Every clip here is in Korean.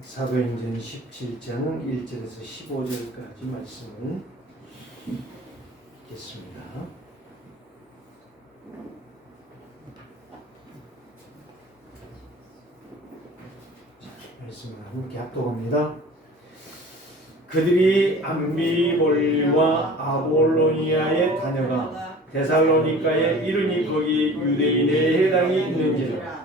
사도행전 17장 1절에서 15절까지 말씀을 읽겠습니다. 말씀을 함께 합독합니다. 그들이 암비볼리와 아볼로니아에 다녀가 데살로니가에 이르니 거기 유대인의 해당이 있는지라.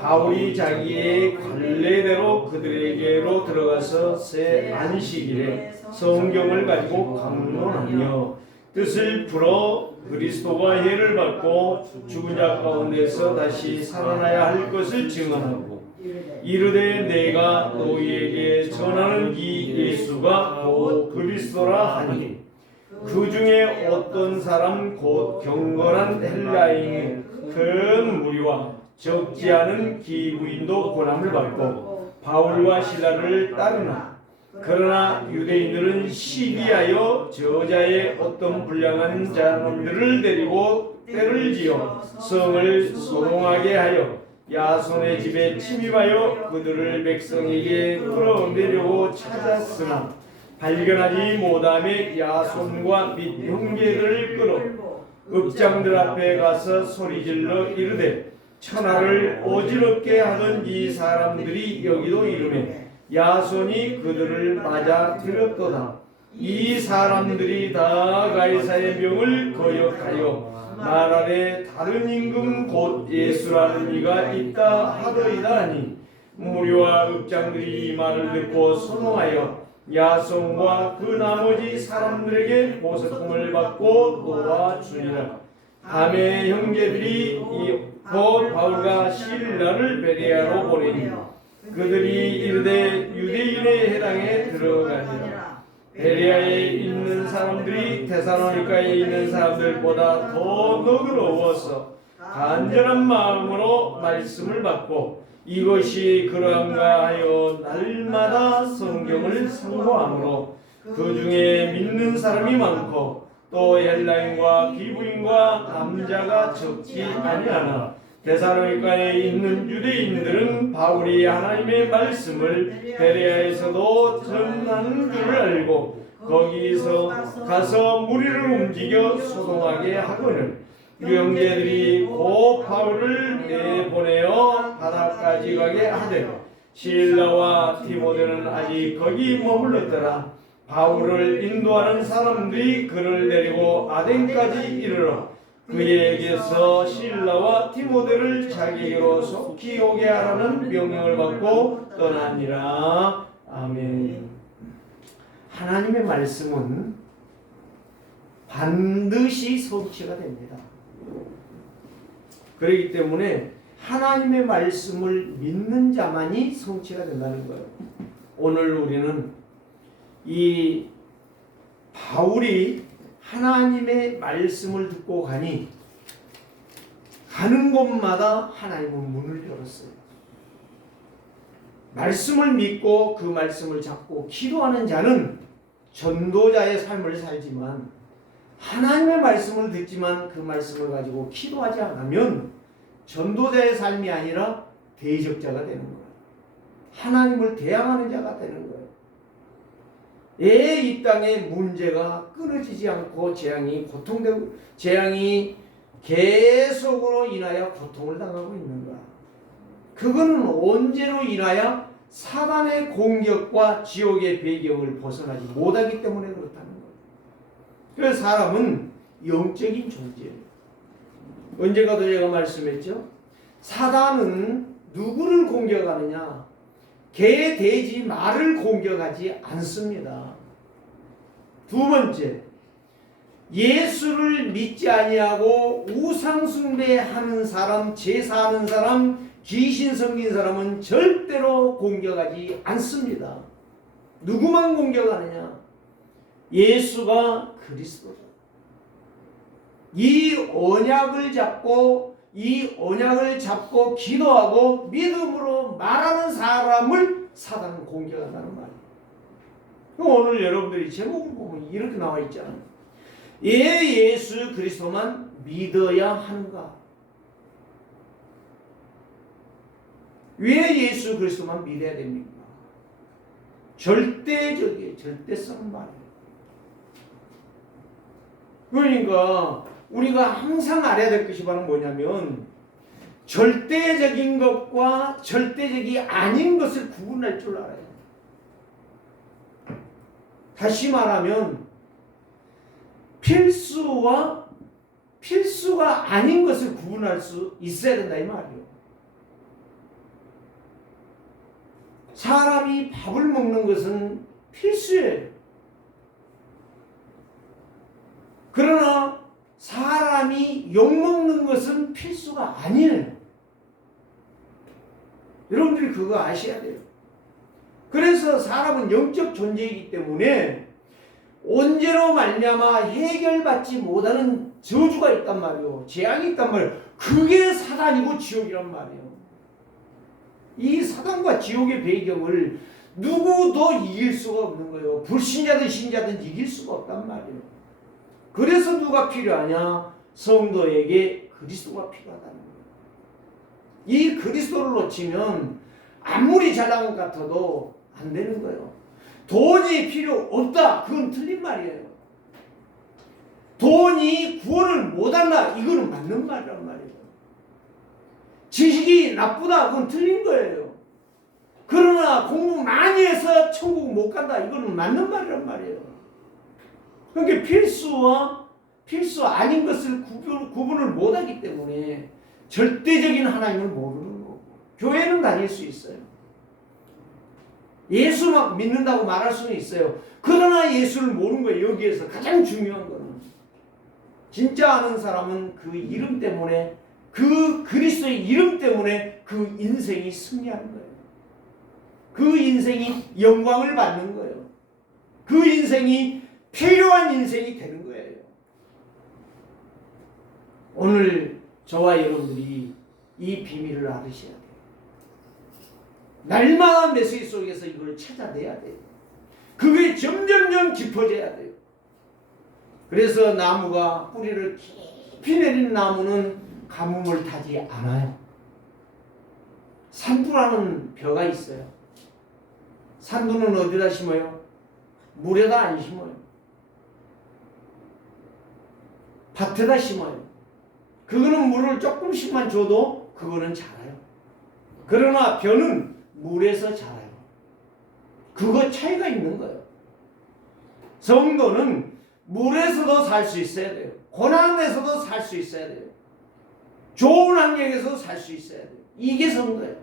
바울이 자기의 관례대로 그들에게로 들어가서 새 안식일에 성경을 가지고 강론하며 뜻을 풀어 그리스도가 해를 받고 죽은 자 가운데서 다시 살아나야 할 것을 증언하고 이르되 내가 너희에게 전하는 이 예수가 곧 그리스도라 하니 그 중에 어떤 사람 곧 경건한 헬라인의 큰 무리와 적지 않은 기부인도 고난을 받고 바울과 실라를 따르나 그러나 유대인들은 시기하여 저자의 어떤 불량한 자놈들을 데리고 때를 지어 성을 소동하게 하여 야손의 집에 침입하여 그들을 백성에게 끌어내려고 찾았으나 발견하지 못하며 야손과 및 형제들을 끌어 읍장들 앞에 가서 소리질러 이르되 천하를 어지럽게 하던 이 사람들이 여기도 이르매 야손이 그들을 맞아 들었도다. 이 사람들이 다 가이사의 명을 거역하여 나라에 다른 임금 곧 예수라는 이가 있다 하더이다 하니 무리와 읍장들이 이 말을 듣고 소동하여 야손과 그 나머지 사람들에게 보석금을 받고 도와주니라. 밤에 형제들이 곧 바울과 실라를 베레아로 보내니 그들이 이르되 유대인의 해당에 들어가니라. 베레아에 있는 사람들이 데살로니가에 있는 사람들보다 더 너그러워서 간절한 마음으로 말씀을 받고 이것이 그러한가 하여 날마다 성경을 상고하므로 그 중에 믿는 사람이 많고 또 헬라인과 기부인과 남자가 적지 아니하나 데살로니가에 있는 유대인들은 바울이 하나님의 말씀을 베레아에서도 전하는 줄 알고 거기서 가서 무리를 움직여 소동하게 하거늘 유형제들이 곧 바울을 내보내어 바다까지 가게 하되 실라와 디모데는 아직 거기 머물렀더라. 바울을 인도하는 사람들이 그를 데리고 아덴까지 이르러 그에게서 실라와 디모데를 자기에게로 속히 오게 하라는 명령을 받고 떠나니라. 아멘. 하나님의 말씀은 반드시 성취가 됩니다. 그렇기 때문에 하나님의 말씀을 믿는 자만이 성취가 된다는 거예요. 오늘 우리는 이 바울이 하나님의 말씀을 듣고 가니 가는 곳마다 하나님은 문을 열었어요. 말씀을 믿고 그 말씀을 잡고 기도하는 자는 전도자의 삶을 살지만 하나님의 말씀을 듣지만 그 말씀을 가지고 기도하지 않으면 전도자의 삶이 아니라 대적자가 되는 거예요. 하나님을 대항하는 자가 되는 거예요. 이 땅의 문제가 끊어지지 않고 재앙이 계속으로 인하여 고통을 당하고 있는가? 그거는 언제로 인하여 사단의 공격과 지옥의 배경을 벗어나지 못하기 때문에 그렇다는 거예요. 그래서 사람은 영적인 존재예요. 언제가도 제가 말씀했죠. 사단은 누구를 공격하느냐? 개, 돼지, 말을 공격하지 않습니다. 두 번째, 예수를 믿지 아니하고 우상 숭배하는 사람, 제사하는 사람, 귀신 섬긴 사람은 절대로 공격하지 않습니다. 누구만 공격하느냐? 예수가 그리스도죠. 이 언약을 잡고 기도하고 믿음으로 말하는 사람을 사단은 공격한다는 말이에요. 오늘 여러분들이 제목을 보면 이렇게 나와 있잖아요. 예수 그리스도만 믿어야 하는가? 왜 예수 그리스도만 믿어야 됩니까? 절대적이에요. 절대성 말이에요. 그러니까 우리가 항상 알아야 될 것이 바로 뭐냐면 절대적인 것과 절대적이 아닌 것을 구분할 줄 알아요. 다시 말하면 필수와 필수가 아닌 것을 구분할 수 있어야 된다 이 말이에요. 사람이 밥을 먹는 것은 필수예요. 그러나 사람이 욕먹는 것은 필수가 아니에요. 여러분들이 그거 아셔야 돼요. 그래서 사람은 영적 존재이기 때문에 언제로 말미암아 해결받지 못하는 저주가 있단 말이에요. 재앙이 있단 말이에요. 그게 사단이고 지옥이란 말이에요. 이 사단과 지옥의 배경을 누구도 이길 수가 없는 거예요. 불신자든 신자든 이길 수가 없단 말이에요. 그래서 누가 필요하냐? 성도에게 그리스도가 필요하다는 거예요. 이 그리스도를 놓치면 아무리 잘난 것 같아도 안 되는 거예요. 돈이 필요 없다. 그건 틀린 말이에요. 돈이 구원을 못한다. 이거는 맞는 말이란 말이에요. 지식이 나쁘다. 그건 틀린 거예요. 그러나 공부 많이 해서 천국 못 간다. 이거는 맞는 말이란 말이에요. 그러니까 필수와 필수 아닌 것을 구분을 못하기 때문에 절대적인 하나님을 모르는 거고 교회는 다닐 수 있어요. 예수 막 믿는다고 말할 수는 있어요. 그러나 예수를 모르는 거예요. 여기에서 가장 중요한 거는 진짜 아는 사람은 그 이름 때문에 그 그리스도의 이름 때문에 그 인생이 승리하는 거예요. 그 인생이 영광을 받는 거예요. 그 인생이 필요한 인생이 되는 거예요. 오늘 저와 여러분들이 이 비밀을 알으셔야 돼요. 날마다 메시지 속에서 이걸 찾아내야 돼요. 그게 점점점 깊어져야 돼요. 그래서 나무가 뿌리를 깊이 내린 나무는 가뭄을 타지 않아요. 산두라는 벼가 있어요. 산두는 어디다 심어요? 물에다 안 심어요. 밭에다 심어요. 그거는 물을 조금씩만 줘도 그거는 자라요. 그러나 벼는 물에서 자라요. 그거 차이가 있는 거예요. 성도는 물에서도 살 수 있어야 돼요. 고난에서도 살 수 있어야 돼요. 좋은 환경에서도 살 수 있어야 돼요. 이게 성도예요.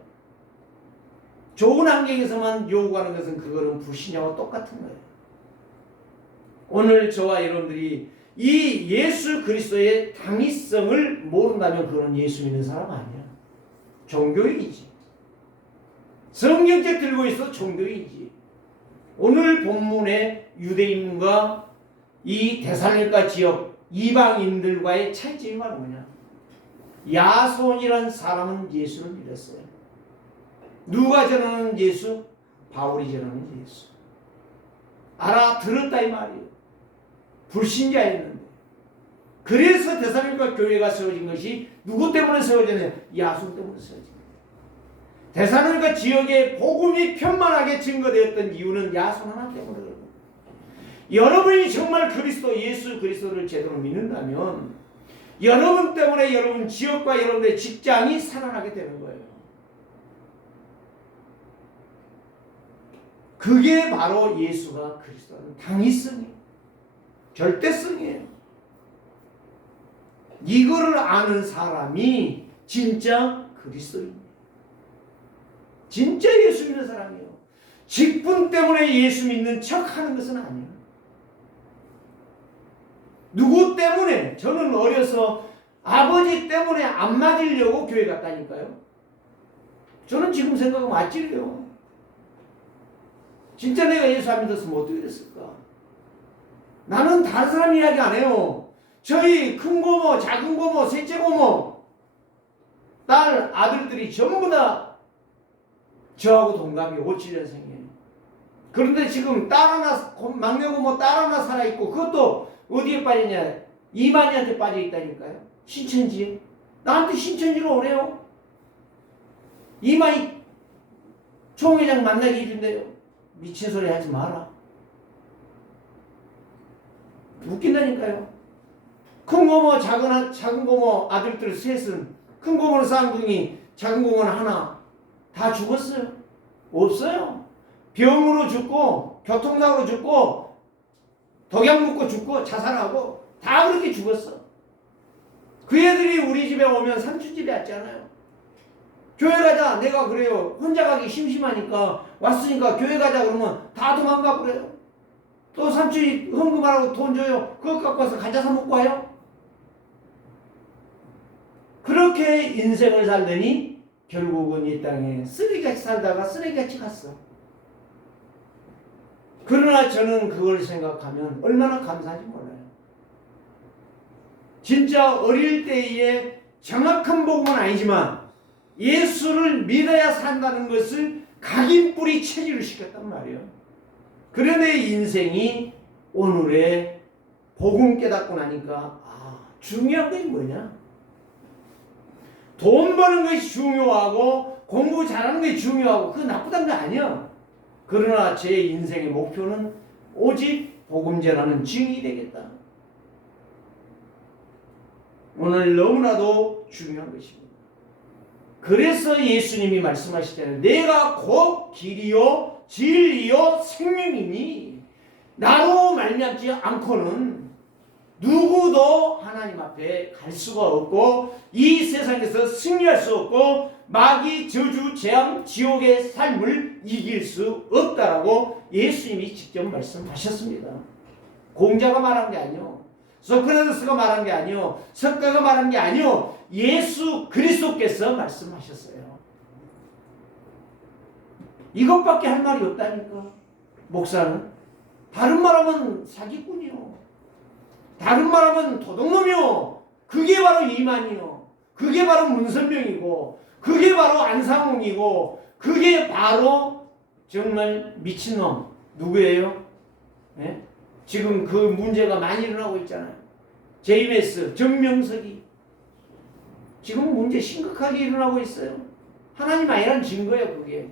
좋은 환경에서만 요구하는 것은 그거는 불신자와 똑같은 거예요. 오늘 저와 여러분들이 이 예수 그리스도의 당위성을 모른다면 그건 예수 믿는 사람 아니야. 종교인이지. 성경책 들고 있어도 종교인이지. 오늘 본문의 유대인과 이 데살로니가 지역 이방인들과의 차이점이 바로 뭐냐? 야손이라는 사람은 예수를 믿었어요. 누가 전하는 예수? 바울이 전하는 예수. 알아들었다 이 말이에요. 불신자였는데. 그래서 데살로니가 교회가 세워진 것이 누구 때문에 세워졌냐? 야손 때문에 세워진 거예요. 데살로니가 지역에 복음이 편만하게 증거되었던 이유는 야손 하나 때문에 그래요. 여러분이 정말 그리스도 예수 그리스도를 제대로 믿는다면 여러분 때문에 여러분 지역과 여러분의 직장이 살아나게 되는 거예요. 그게 바로 예수가 그리스도는 당위성이에요. 절대성이에요. 이거를 아는 사람이 진짜 그리스도입니다. 진짜 예수 믿는 사람이에요. 직분 때문에 예수 믿는 척 하는 것은 아니에요. 누구 때문에? 저는 어려서 아버지 때문에 안 맞으려고 교회 갔다니까요. 저는 지금 생각하면 맞지요. 진짜 내가 예수 안 믿었으면 어떻게 됐을까? 나는 다른 사람 이야기 안 해요. 저희 큰 고모, 작은 고모, 셋째 고모, 딸, 아들들이 전부 다 저하고 동갑이에요. 57년생이에요. 그런데 지금 딸 하나, 막내 고모 딸 하나 살아있고 그것도 어디에 빠졌냐? 이만희한테 빠져있다니까요. 신천지. 나한테 신천지로 오래요. 이만희 총회장 만나게 해준대요. 미친 소리 하지 마라. 웃긴다니까요. 큰 고모, 작은 고모 아들들 셋은, 큰 고모는 쌍둥이, 작은 고모는 하나, 다 죽었어요. 없어요. 병으로 죽고, 교통사고로 죽고, 독약 먹고 죽고, 자살하고, 다 그렇게 죽었어. 그 애들이 우리 집에 오면 삼촌 집에 왔잖아요. 교회 가자. 내가 그래요. 혼자 가기 심심하니까 왔으니까 교회 가자 그러면 다 도망가 그래요. 또 삼촌이 헌금하라고 돈 줘요. 그거 갖고 와서 과자 사 먹고 와요. 그렇게 인생을 살더니 결국은 이 땅에 쓰레기같이 살다가 쓰레기같이 갔어. 그러나 저는 그걸 생각하면 얼마나 감사한지 몰라요. 진짜 어릴 때에 정확한 복음은 아니지만 예수를 믿어야 산다는 것을 각인뿌리 체질을 시켰단 말이에요. 그래 내 인생이 오늘의 복음 깨닫고 나니까 중요한 게 뭐냐? 돈 버는 것이 중요하고 공부 잘하는 게 중요하고 그거 나쁘다는 게 아니야. 그러나 제 인생의 목표는 오직 복음 전하는 증인이 되겠다. 오늘 너무나도 중요한 것입니다. 그래서 예수님이 말씀하시잖아요. 내가 곧 길이요 진리요 생명이니 나로 말미암지 않고는 누구도 하나님 앞에 갈 수가 없고 이 세상에서 승리할 수 없고 마귀 저주 재앙 지옥의 삶을 이길 수 없다라고 예수님이 직접 말씀하셨습니다. 공자가 말한 게 아니요, 소크라테스가 말한 게 아니요, 석가가 말한 게 아니요, 예수 그리스도께서 말씀하셨어요. 이것밖에 할 말이 없다니까. 목사는 다른 말하면 사기꾼이요, 다른 말하면 도둑놈이요, 그게 바로 이만이요, 그게 바로 문선명이고, 그게 바로 안상홍이고, 그게 바로 정말 미친놈. 누구예요? 네? 지금 그 문제가 많이 일어나고 있잖아요. JMS 정명석이 지금 문제 심각하게 일어나고 있어요. 하나님 아니란 증거예요. 그게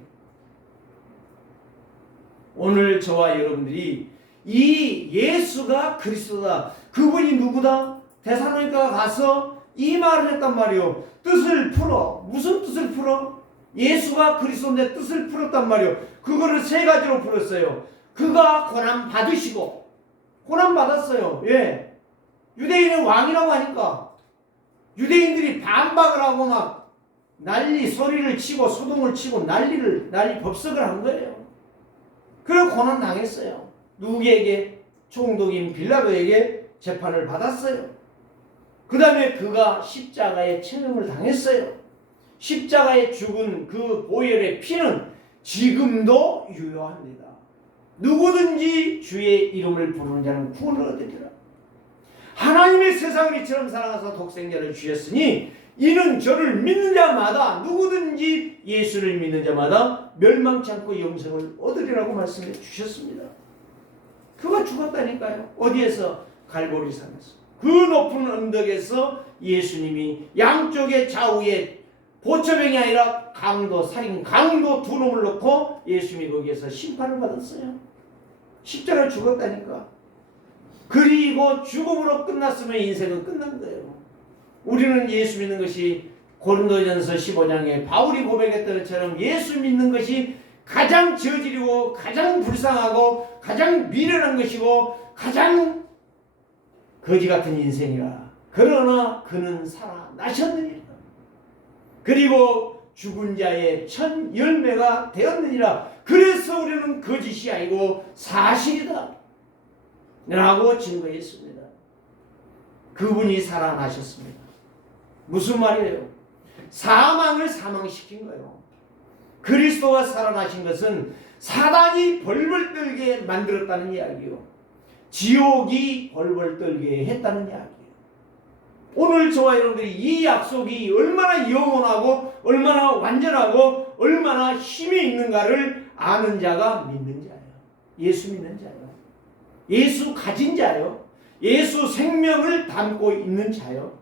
오늘 저와 여러분들이 이 예수가 그리스도다, 그분이 누구다, 데살로니가 가서 이 말을 했단 말이요. 뜻을 풀어. 무슨 뜻을 풀어? 예수가 그리스도인데 뜻을 풀었단 말이요. 그거를 세 가지로 풀었어요. 그가 고난 받으시고, 고난 받았어요. 예. 유대인의 왕이라고 하니까 유대인들이 반박을 하고 막 난리 소리를 치고 소동을 치고 난리 법석을 한 거예요. 그래서 고난 당했어요. 누구에게? 총독인 빌라도에게 재판을 받았어요. 그 다음에 그가 십자가에 체념을 당했어요. 십자가에 죽은 그 보혈의 피는 지금도 유효합니다. 누구든지 주의 이름을 부르는 자는 구원을 얻으리라. 하나님의 세상을 이처럼 사랑하사 독생자를 주셨으니 이는 저를 믿는 자마다, 누구든지 예수를 믿는 자마다 멸망치 않고 영생을 얻으리라고 말씀해 주셨습니다. 그가 죽었다니까요. 어디에서? 갈보리산에서. 그 높은 언덕에서 예수님이 양쪽에 좌우에 보초병이 아니라 강도, 살인 강도 두 놈을 놓고 예수님이 거기에서 심판을 받았어요. 십자가를 죽었다니까. 그리고 죽음으로 끝났으면 인생은 끝난 거예요. 우리는 예수 믿는 것이 고린도전서 15장에 바울이 고백했던 것처럼 예수 믿는 것이 가장 저질이고 가장 불쌍하고 가장 미련한 것이고 가장 거지 같은 인생이라. 그러나 그는 살아나셨느니라. 그리고 죽은 자의 첫 열매가 되었느니라. 그래서 우리는 거짓이 아니고 사실이다 라고 증거했습니다. 그분이 살아나셨습니다. 무슨 말이에요? 사망을 사망시킨 거예요. 그리스도가 살아나신 것은 사단이 벌벌 떨게 만들었다는 이야기요, 지옥이 벌벌 떨게 했다는 이야기예요. 오늘 저와 여러분들이 이 약속이 얼마나 영원하고 얼마나 완전하고 얼마나 힘이 있는가를 아는 자가 믿는 자예요. 예수 믿는 자예요. 예수 가진 자예요. 예수 생명을 담고 있는 자예요.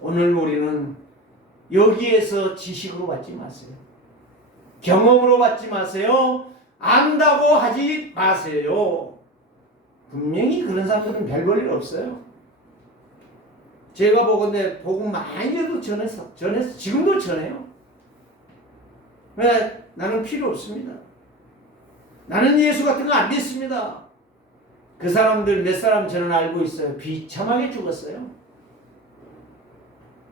오늘 우리는 여기에서 지식으로 받지 마세요. 경험으로 받지 마세요. 안다고 하지 마세요. 분명히 그런 사람들은 별 볼 일 없어요. 제가 보건대 복음 많이도 전해서 지금도 전해요. 왜? 나는 필요 없습니다. 나는 예수 같은 거 안 믿습니다. 그 사람들 몇 사람 저는 알고 있어요. 비참하게 죽었어요.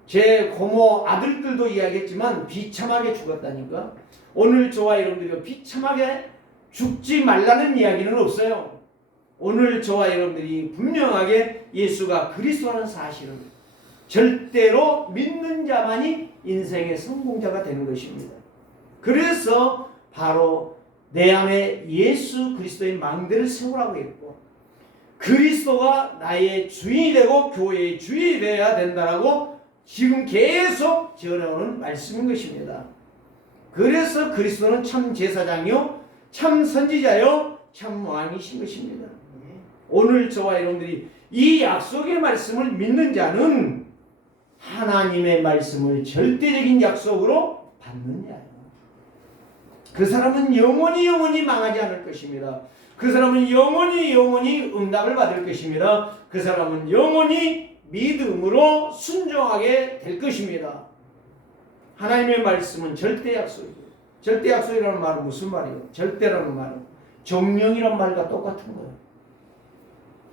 제 고모 아들들도 이야기했지만 비참하게 죽었다니까. 오늘 저와 여러분들이 비참하게 죽지 말라는 이야기는 없어요. 오늘 저와 여러분들이 분명하게 예수가 그리스도라는 사실을 절대로 믿는 자만이 인생의 성공자가 되는 것입니다. 그래서 바로 내 안에 예수 그리스도의 망대를 세우라고 했고, 그리스도가 나의 주인이 되고 교회의 주인이 되어야 된다라고 지금 계속 전해오는 말씀인 것입니다. 그래서 그리스도는 참 제사장이요, 참 선지자요, 참 왕이신 것입니다. 오늘 저와 여러분들이 이 약속의 말씀을 믿는 자는 하나님의 말씀을 절대적인 약속으로 받는 자예요. 그 사람은 영원히 망하지 않을 것입니다. 그 사람은 영원히 응답을 받을 것입니다. 그 사람은 영원히 믿음으로 순종하게 될 것입니다. 하나님의 말씀은 절대 약속이에요. 절대 약속이라는 말은 무슨 말이에요? 절대라는 말은 정령이란 말과 똑같은 거예요.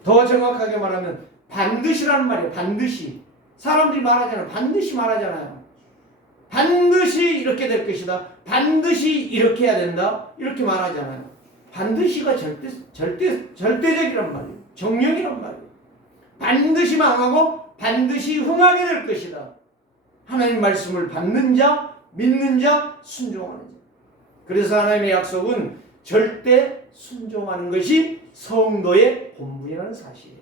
더 정확하게 말하면 반드시라는 말이에요. 반드시. 사람들이 말하잖아요. 반드시 말하잖아요. 반드시 이렇게 될 것이다. 반드시 이렇게 해야 된다. 이렇게 말하잖아요. 반드시가 절대적이란 말이에요. 정령이란 말이에요. 반드시 망하고 반드시 흥하게 될 것이다. 하나님 말씀을 받는 자, 믿는 자, 순종하는 자. 그래서 하나님의 약속은 절대 순종하는 것이 성도의 본분이라는 사실이에요.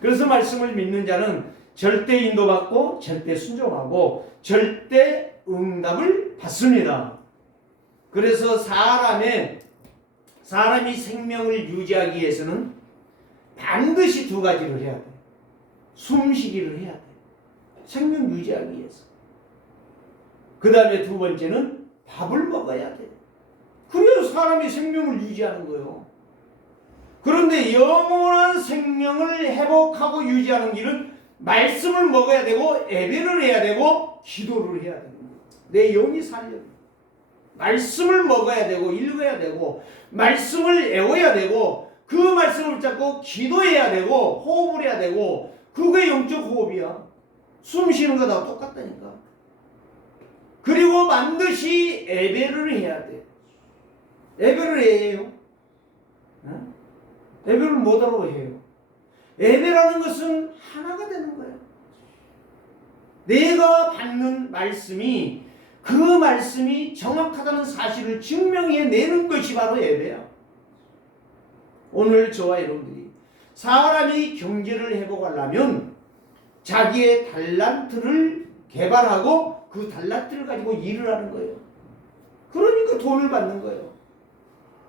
그래서 말씀을 믿는 자는 절대 인도받고 절대 순종하고 절대 응답을 받습니다. 그래서 사람이 생명을 유지하기 위해서는 반드시 두 가지를 해야 돼요. 숨쉬기를 해야 돼요. 생명 유지하기 위해서. 그 다음에 두 번째는 밥을 먹어야 돼요. 그래야 사람이 생명을 유지하는 거예요. 그런데 영원한 생명을 회복하고 유지하는 길은 말씀을 먹어야 되고 예배를 해야 되고 기도를 해야 됩니다. 내 영이 살려. 말씀을 먹어야 되고 읽어야 되고 말씀을 외워야 되고 그 말씀을 붙잡고 기도해야 되고 호흡을 해야 되고 그게 영적 호흡이야. 숨 쉬는 거 다 똑같다니까. 그리고 반드시 예배를 해야 돼. 예배를 해요. 예배를 뭐라고 해요? 예배라는 것은 하나가 되는 거예요. 내가 받는 말씀이 그 말씀이 정확하다는 사실을 증명해내는 것이 바로 예배야. 오늘 저와 여러분들이 사람이 경제를 회복하려면 자기의 달란트를 개발하고 그 달란트를 가지고 일을 하는 거예요. 그러니까 돈을 받는 거예요.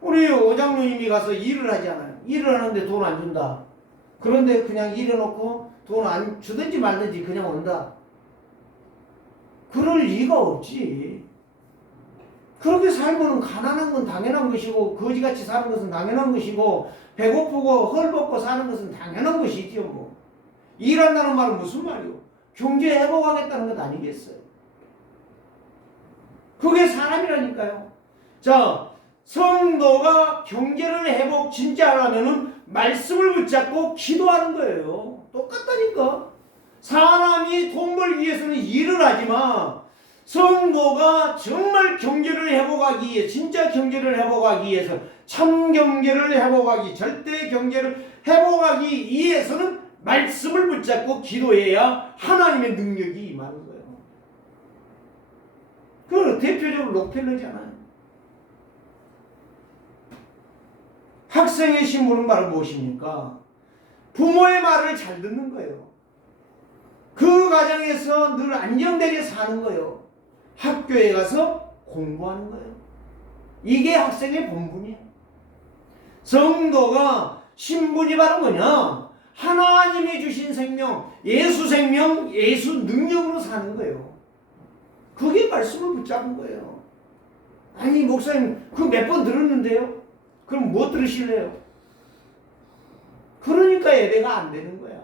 우리 오장로님이 가서 일을 하잖아요. 일을 하는데 돈 안 준다. 그런데 그냥 일해놓고 돈 안 주든지 말든지 그냥 온다. 그럴 리가 없지. 그렇게 살고는 가난한 건 당연한 것이고 거지같이 사는 것은 당연한 것이고 배고프고 헐벗고 사는 것은 당연한 것이지요. 뭐 일한다는 말은 무슨 말이요? 경제 회복하겠다는 것 아니겠어요? 그게 사람이라니까요. 자, 성도가 경제를 회복 진짜 하려면은 말씀을 붙잡고 기도하는 거예요. 똑같다니까. 사람이 돈 벌기 위해서는 일을 하지만 성도가 정말 경제를 회복하기 위해 진짜 경제를 회복하기 위해서 참 경제를 회복하기 절대 경제를 회복하기 위해서는 말씀을 붙잡고 기도해야 하나님의 능력이 임하는 거예요. 그건 대표적으로 록펠러잖아요. 학생의 신분은 바로 무엇입니까? 부모의 말을 잘 듣는 거예요. 그 가정에서 늘 안정되게 사는 거예요. 학교에 가서 공부하는 거예요. 이게 학생의 본분이에요. 성도가 신분이 바로 뭐냐? 하나님이 주신 생명, 예수 생명, 예수 능력으로 사는 거예요. 그게 말씀을 붙잡은 거예요. 아니 목사님 그 몇 번 들었는데요. 그럼 뭐 들으실래요? 그러니까 예배가 안 되는 거야.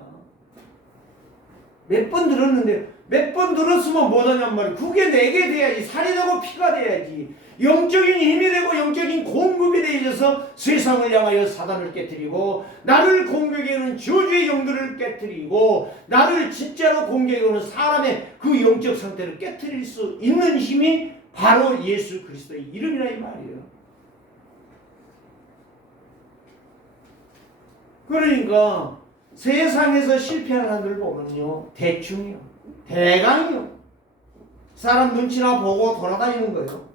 몇 번 들었는데 몇 번 들었으면 뭐하냔 말이야. 그게 내게 돼야지. 살이 되고 피가 돼야지. 영적인 힘이 되고 영적인 공급이 되어져서 세상을 향하여 사단을 깨뜨리고 나를 공격해오는 저주의 영들을 깨뜨리고 나를 진짜로 공격해오는 사람의 그 영적 상태를 깨뜨릴 수 있는 힘이 바로 예수 그리스도의 이름이라 이 말이에요. 그러니까 세상에서 실패하는 사람들 보면요, 대충이요, 대강이요, 사람 눈치나 보고 돌아다니는 거예요.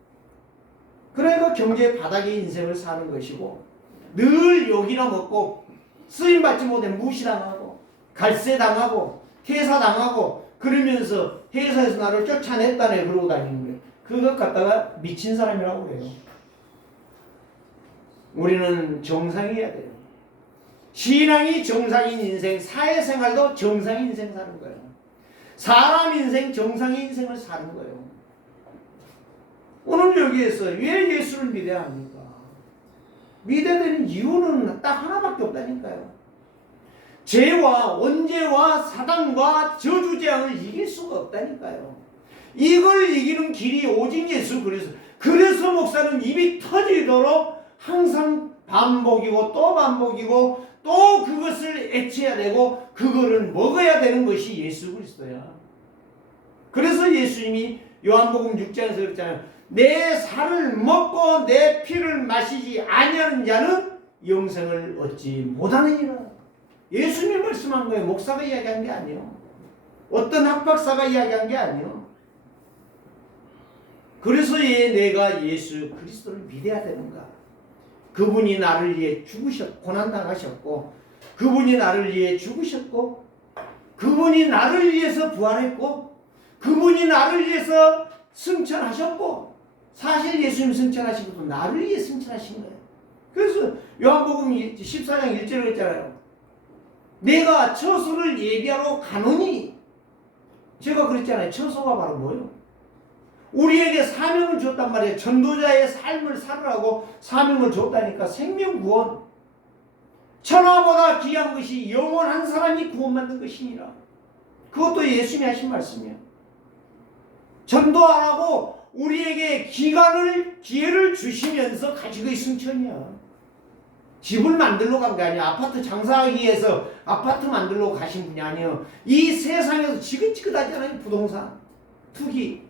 그러니까 경제 바닥의 인생을 사는 것이고 늘 욕이나 먹고 쓰임받지 못해 무시당하고 갈세당하고 퇴사당하고 그러면서 회사에서 나를 쫓아냈다네 그러고 다니는 거예요. 그것 갖다가 미친 사람이라고 그래요. 우리는 정상이어야 돼요. 신앙이 정상인 인생, 사회생활도 정상인 인생 사는 거예요. 사람 인생, 정상인 인생을 사는 거예요. 오늘 여기에서 왜 예수를 믿어야 합니까? 믿어야 되는 이유는 딱 하나밖에 없다니까요. 죄와 원죄와 사단과 저주재앙을 이길 수가 없다니까요. 이걸 이기는 길이 오직 예수 그리스도. 그래서 목사는 입이 터지도록 항상 반복이고 또 반복이고 또 그것을 애쳐야 되고 그거를 먹어야 되는 것이 예수 그리스도야. 그래서 예수님이 요한복음 6장에서 그랬잖아요. 내 살을 먹고 내 피를 마시지 아니하는 자는 영생을 얻지 못하느니라. 예수님이 말씀한 거예요. 목사가 이야기한 게 아니에요. 어떤 학박사가 이야기한 게 아니에요. 그래서 내가 예수 그리스도를 믿어야 되는가? 그분이 나를 위해 죽으셨고 고난당하셨고 그분이 나를 위해 죽으셨고 그분이 나를 위해서 부활했고 그분이 나를 위해서 승천하셨고 사실 예수님 승천하신 것도 나를 위해 승천하신 거예요. 그래서 요한복음 14장 1절에 했잖아요. 내가 처소를 예비하러 가노니 제가 그랬잖아요. 처소가 바로 뭐예요? 우리에게 사명을 줬단 말이에요. 전도자의 삶을 살으라고 사명을 줬다니까. 생명구원. 천하보다 귀한 것이 영원한 사람이 구원받는 것이니라. 그것도 예수님이 하신 말씀이에요. 전도하라고 우리에게 기회를 주시면서 가지고 승천이야. 집을 만들러 간 게 아니야. 아파트 장사하기 위해서 아파트 만들러 가신 분이 아니에요. 이 세상에서 지긋지긋하잖아요. 부동산, 투기.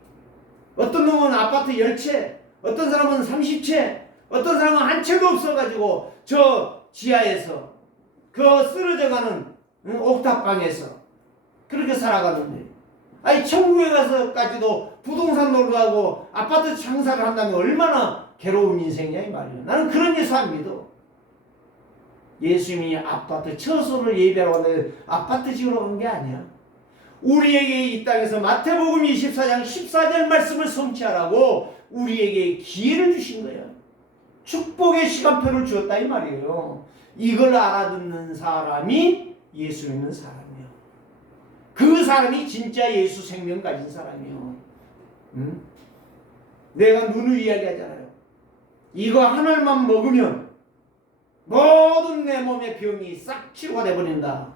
어떤 놈은 아파트 10채, 어떤 사람은 30채, 어떤 사람은 한 채도 없어가지고 저 지하에서 그 쓰러져가는 옥탑방에서 그렇게 살아가는데 아니 천국에 가서까지도 부동산 노릇하고 아파트 장사를 한다면 얼마나 괴로운 인생이냐 이 말이에요. 나는 그런 예수 안 믿어. 예수님이 아파트 처소를 예비하러 가는데 아파트 지으러 간 게 아니야. 우리에게 이 땅에서 마태복음 24장 14절 말씀을 성취하라고 우리에게 기회를 주신 거예요. 축복의 시간표를 주었다 이 말이에요. 이걸 알아듣는 사람이 예수 믿는 사람이에요. 그 사람이 진짜 예수 생명 가진 사람이에요. 응? 내가 눈을 이야기하잖아요. 이거 하나만 먹으면 모든 내 몸의 병이 싹 치료가 돼버린다.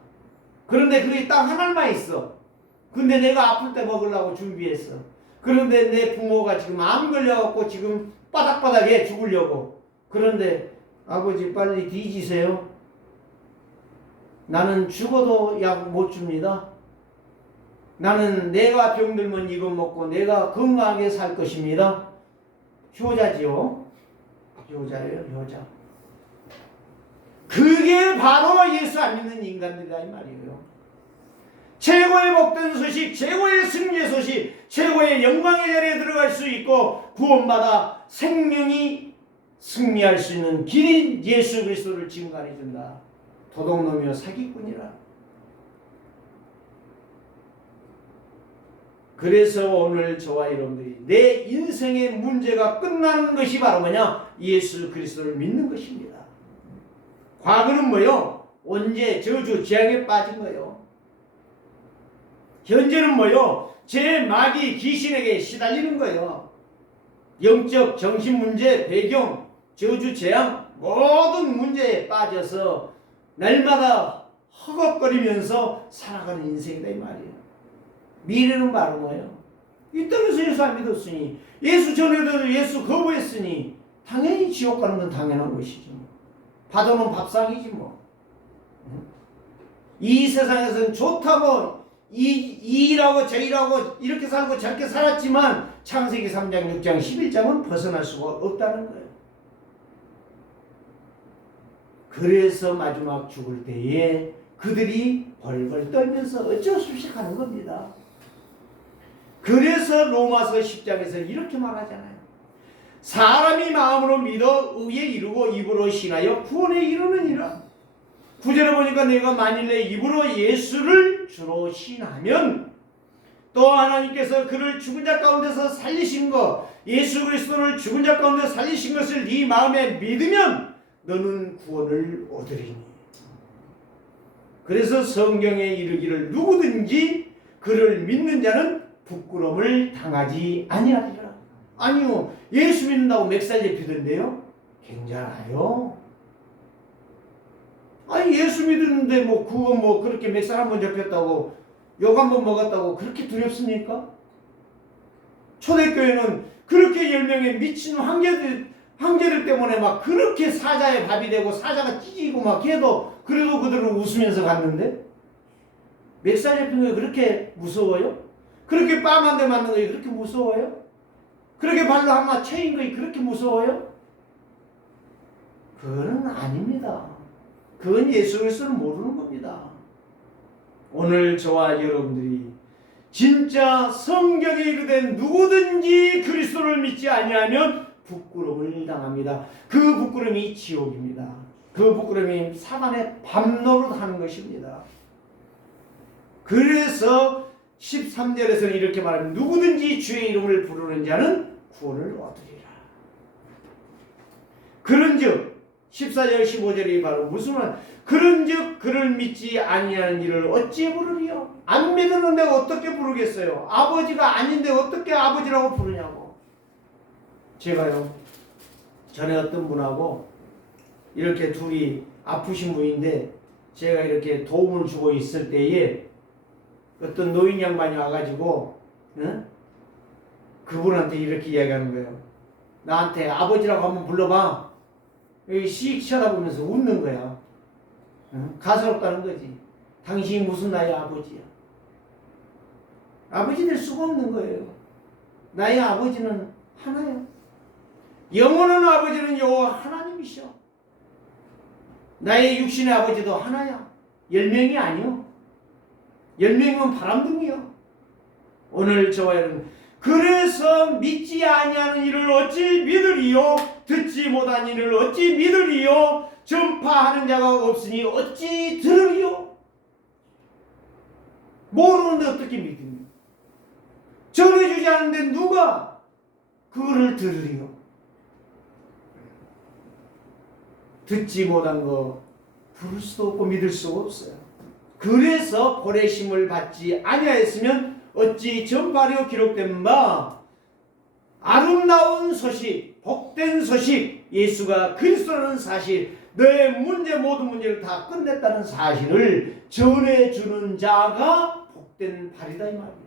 그런데 그게 딱 하나만 있어. 근데 내가 아플 때 먹으려고 준비했어. 그런데 내 부모가 지금 암 걸려갖고 지금 바닥바닥에 죽으려고. 그런데 아버지 빨리 뒤지세요. 나는 죽어도 약 못 줍니다. 나는 내가 병들면 이거 먹고 내가 건강하게 살 것입니다. 효자지요. 효자예요, 효자. 그게 바로 예수 안 믿는 인간들이다 이 말이에요. 최고의 복된 소식, 최고의 승리의 소식, 최고의 영광의 자리에 들어갈 수 있고 구원받아 생명이 승리할 수 있는 길인 예수 그리스도를 증거해 준다. 도둑놈이여 사기꾼이라. 그래서 오늘 저와 여러분들이 내 인생의 문제가 끝나는 것이 바로 뭐냐? 예수 그리스도를 믿는 것입니다. 과거는 뭐요? 언제 저주 재앙에 빠진 거요. 현재는 뭐요? 제 마귀 귀신에게 시달리는 거예요. 영적 정신 문제, 배경, 저주, 재앙 모든 문제에 빠져서 날마다 허걱거리면서 살아가는 인생이다 이 말이에요. 미래는 바로 뭐예요? 이 땅에서 예수 안 믿었으니, 예수 전에도 예수 거부했으니 당연히 지옥 가는 건 당연한 것이지 뭐. 받아놓은 밥상이지 뭐. 이 세상에서는 좋다고 이라고 저이라고 이렇게 살고 저렇게 살았지만 창세기 3장 6장 11장은 벗어날 수가 없다는 거예요. 그래서 마지막 죽을 때에 그들이 벌벌 떨면서 어쩔 수 없이 가는 겁니다. 그래서 로마서 10장에서 이렇게 말하잖아요. 사람이 마음으로 믿어 의에 이르고 입으로 신하여 구원에 이르느니라. 9절에 보니까 내가 만일 내 입으로 예수를 주로 신하면 또 하나님께서 그를 죽은 자 가운데서 살리신 것, 예수 그리스도를 죽은 자 가운데 살리신 것을 네 마음에 믿으면 너는 구원을 얻으리니. 그래서 성경에 이르기를 누구든지 그를 믿는 자는 부끄러움을 당하지 아니하리라. 아니요, 예수 믿는다고 멱살 잡히던데요? 괜찮아요. 아니 예수 믿었는데 뭐 그거 뭐 그렇게 멱살 한번 잡혔다고 욕 한번 먹었다고 그렇게 두렵습니까? 초대교회는 그렇게 10명의 미친 황제들 때문에 막 그렇게 사자의 밥이 되고 사자가 찢기고 막 해도 그래도 그들은 웃으면서 갔는데 멱살 잡힌 게 그렇게 무서워요? 그렇게 뺨 한 대 맞는 게 그렇게 무서워요? 그렇게 발로 하나 채인 게 그렇게 무서워요? 그건 아닙니다. 그건 예수 그리스도를 모르는 겁니다. 오늘 저와 여러분들이 진짜 성경에 이르된 누구든지 그리스도를 믿지 아니하면 부끄러움을 당합니다. 그 부끄러움이 지옥입니다. 그 부끄러움이 사단의 밤노릇하는 것입니다. 그래서 13절에서는 이렇게 말합니다. 누구든지 주의 이름을 부르는 자는 구원을 얻으리라. 그런즉 14절 15절이 바로 무슨 말? 그런즉 그를 믿지 아니하는 이를 어찌 부르리요? 안 믿었는데 어떻게 부르겠어요? 아버지가 아닌데 어떻게 아버지라고 부르냐고. 제가요 전에 어떤 분하고 이렇게 둘이 아프신 분인데 제가 이렇게 도움을 주고 있을 때에 어떤 노인 양반이 와가지고 그분한테 이렇게 이야기하는 거예요. 나한테 아버지라고 한번 불러봐. 여기 씩 쳐다보면서 웃는 거야. 가소롭다는 거지. 당신이 무슨 나의 아버지야. 아버지 될 수가 없는 거예요. 나의 아버지는 하나야. 영원한 아버지는 여호와 하나님이셔. 나의 육신의 아버지도 하나야. 10명이 아니요. 10명이면 바람둥이요. 오늘 저와 여러분, 그래서 믿지 아니하는 이를 어찌 믿으리요? 듣지 못한 이를 어찌 믿으리요? 전파하는 자가 없으니 어찌 들으리요? 모르는데 어떻게 믿으니? 전해주지 않는데 누가 그거를 들으리요? 듣지 못한 거 부를 수도 없고 믿을 수가 없어요. 그래서 보내심을 받지 아니하였으면 어찌 전파하려 기록된 바 아름다운 소식, 복된 소식, 예수가 그리스도라는 사실, 너의 문제 모든 문제를 다 끝냈다는 사실을 전해주는 자가 복된 발이다 이 말이에요.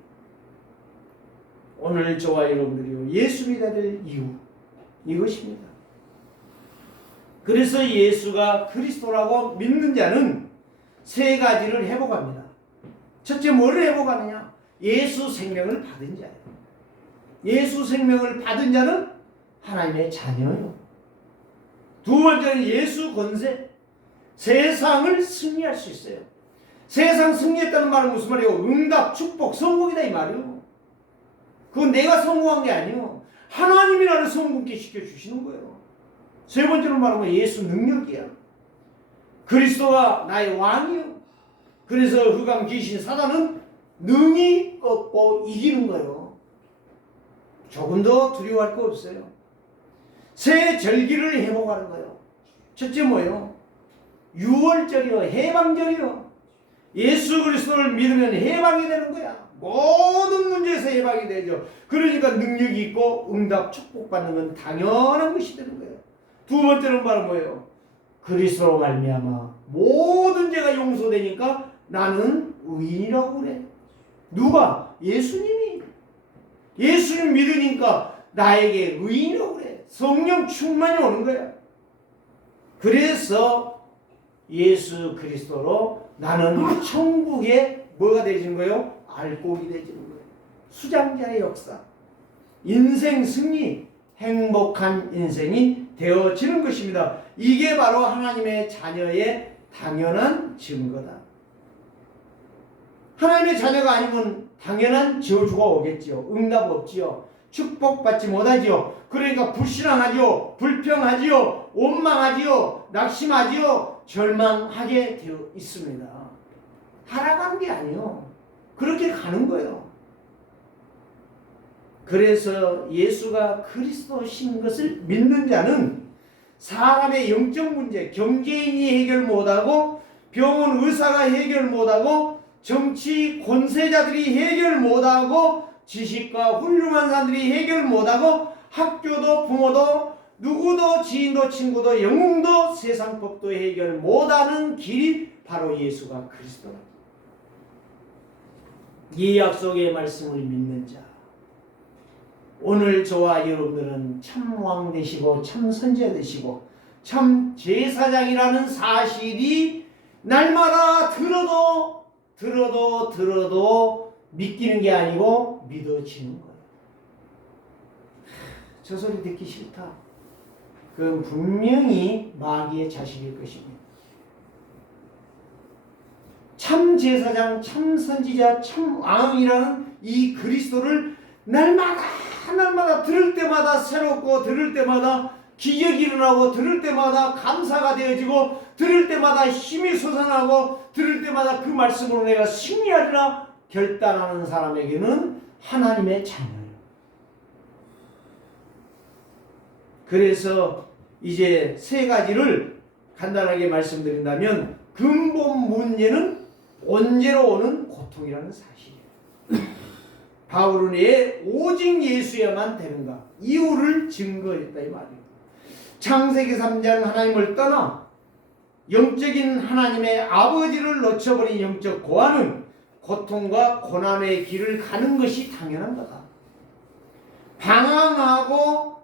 오늘 저와 여러분들이 예수 믿어야 될 이유 이것입니다. 그래서 예수가 그리스도라고 믿는 자는 세 가지를 회복합니다. 첫째, 뭐를 회복하느냐? 예수 생명을 받은 자예요. 예수 생명을 받은 자는 하나님의 자녀요. 두 번째는 예수 권세. 세상을 승리할 수 있어요. 세상 승리했다는 말은 무슨 말이에요? 응답, 축복, 성공이다 이 말이에요. 그건 내가 성공한 게 아니에요. 하나님이 나를 성공케 시켜주시는 거예요. 세 번째로 말하면 예수 능력이야. 그리스도가 나의 왕이요. 그래서 흑암 귀신 사단은 능히 꺾고 이기는 거예요. 조금 더 두려워할 거 없어요. 새 절기를 회복하는 거예요. 첫째 뭐예요? 유월절이요. 해방절이요. 예수 그리스도를 믿으면 해방이 되는 거야. 모든 문제에서 해방이 되죠. 그러니까 능력이 있고 응답 축복받는 건 당연한 것이 되는 거예요. 두 번째는 바로 뭐예요? 그리스도로 말미암아 모든 죄가 용서되니까 나는 의인이라고 그래. 누가? 예수님이. 예수님 믿으니까 나에게 의인이라고 그래. 성령 충만이 오는 거야. 그래서 예수 그리스도로 나는 천국에 뭐가 되지는 거예요? 알곡이 되지는 거예요. 수장자의 역사. 인생 승리, 행복한 인생이 되어지는 것입니다. 이게 바로 하나님의 자녀의 당연한 증거다. 하나님의 자녀가 아니면 당연한 저주가 오겠지요. 응답 없지요. 축복받지 못하지요. 그러니까 불신앙하지요. 불평하지요. 원망하지요. 낙심하지요. 절망하게 되어 있습니다. 살아가는 게 아니요. 그렇게 가는 거예요. 그래서 예수가 그리스도신 것을 믿는 자는 사람의 영적 문제, 경제인이 해결 못하고 병원 의사가 해결 못하고 정치 권세자들이 해결 못하고 지식과 훌륭한 사람들이 해결 못하고 학교도 부모도 누구도 지인도 친구도 영웅도 세상 법도 해결 못하는 길이 바로 예수가 그리스도다. 이 약속의 말씀을 믿는 자, 오늘 저와 여러분들은 참 왕 되시고 참 선지자 되시고 참 제사장이라는 사실이 날마다 들어도 믿기는 게 아니고 믿어지는 거예요. 저 소리 듣기 싫다. 그건 분명히 마귀의 자식일 것입니다. 참 제사장, 참 선지자, 참 왕이라는 이 그리스도를 날마다 들을 때마다 새롭고 들을 때마다 기적이 일어나고 들을 때마다 감사가 되어지고 들을 때마다 힘이 솟아나고 들을 때마다 그 말씀으로 내가 승리하리라 결단하는 사람에게는 하나님의 자녀예요. 그래서 이제 세 가지를 간단하게 말씀드린다면 근본 문제는 언제로 오는 고통이라는 사실이에요. 바울은 왜 오직 예수야만 되는가? 이유를 증거했다 이 말이에요. 창세기 3장 하나님을 떠나 영적인 하나님의 아버지를 놓쳐버린 영적 고아는 고통과 고난의 길을 가는 것이 당연한 거다. 방황하고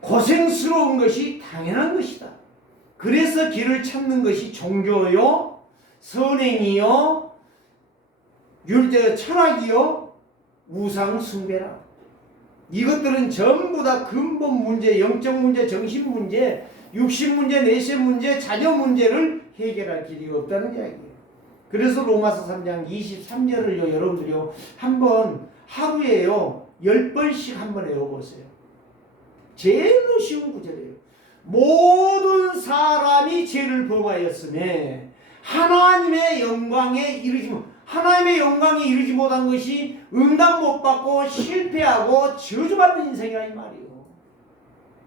고생스러운 것이 당연한 것이다. 그래서 길을 찾는 것이 종교요, 선행이요, 철학이요, 우상 숭배라. 이것들은 전부 다 근본 문제, 영적 문제, 정신 문제, 육신 문제, 내세 문제, 자녀 문제를 해결할 길이 없다는 이야기예요. 그래서 로마서 3장 23절을요 여러분들이요 한번 하루에요 10번씩 한번 외워보세요. 제일 쉬운 구절이에요. 모든 사람이 죄를 범하였음에 하나님의 영광에 이르지 못한 것이 응답 못 받고 실패하고 저주받는 인생이라 이 말이에요.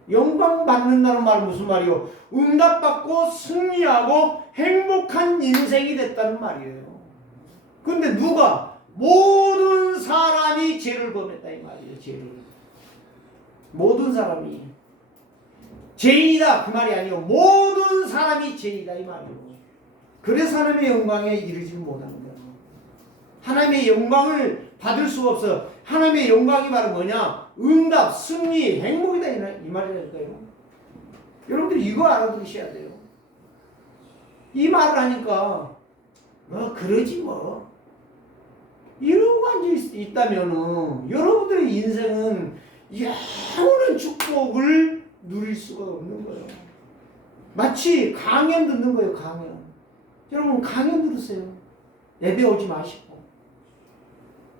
영광 받는다는 말은 무슨 말이요? 응답 받고 승리하고 행복한 인생이 됐다는 말이에요. 근데 누가? 모든 사람이 죄를 범했다 이 말이에요. 죄를. 모든 사람이 죄인이다 그 말이 아니고 모든 사람이 죄인이다 이 말이에요. 그래서 하나님의 영광에 이르지 못하는 거예요. 하나님의 영광을 받을 수가 없어. 하나님의 영광이 바로 뭐냐? 응답, 승리, 행복이다 이 말이라니까요. 여러분들이 이거 알아두셔야 돼요. 이 말을 하니까 그러지 뭐 이러고 앉아있다면은 여러분들의 인생은 영원한 축복을 누릴 수가 없는 거예요. 마치 강연 듣는 거예요. 강연. 여러분 강연 들으세요. 예배 오지 마시고.